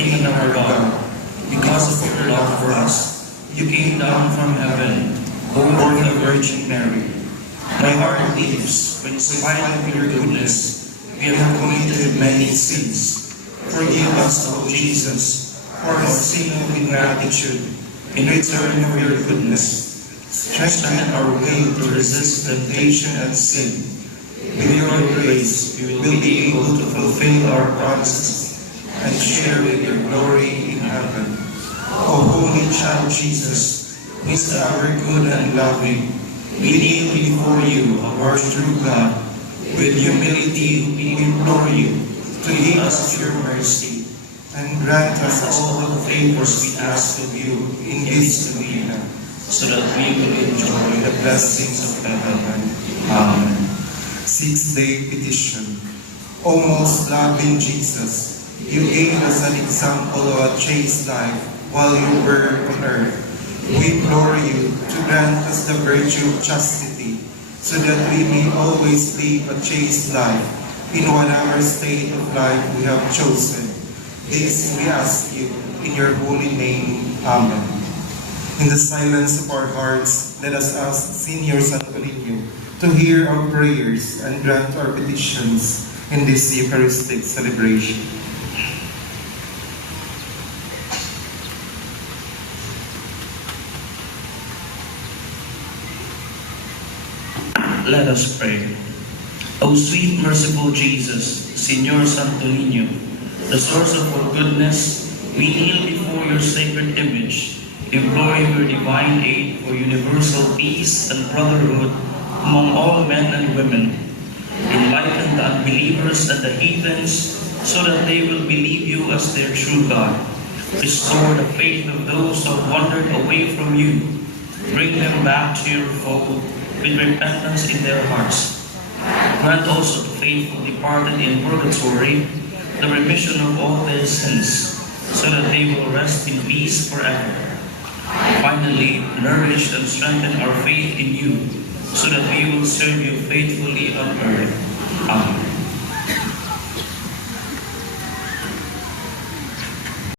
King and our God, because of your love for us, you came down from heaven, born of the Virgin Mary. My heart leaves when, in spite of your goodness, we have committed many sins. Forgive us, O Jesus, for our sin of ingratitude. In return for your goodness, strengthen our will to resist temptation and sin. With your grace, we will be able to fulfill our promises and share with your glory in heaven. O Holy Child Jesus, who is ever good and loving, we kneel before you, our true God. With humility, we implore you to give us your mercy and grant us all the favors we ask of you in this novena, so that we will enjoy the blessings of heaven. Amen. Sixth-day petition. O most loving Jesus, you gave us an example of a chaste life while you were on earth. We implore you to grant us the virtue of chastity, so that we may always live a chaste life in whatever state of life we have chosen. This we ask you in your holy name. Amen. In the silence of our hearts, let us ask Senior Santolineo to hear our prayers and grant our petitions in this Eucharistic celebration. Let us pray. O sweet, merciful Jesus, Señor Santo Niño, the source of all goodness, we kneel before your sacred image, imploring your divine aid for universal peace and brotherhood among all men and women. Enlighten the unbelievers and the heathens, so that they will believe you as their true God. Restore the faith of those who have wandered away from you. Bring them back to your fold with repentance in their hearts. Grant also to faithful departed in purgatory the remission of all their sins, so that they will rest in peace forever. Finally, nourish and strengthen our faith in you, so that we will serve you faithfully on earth. Amen.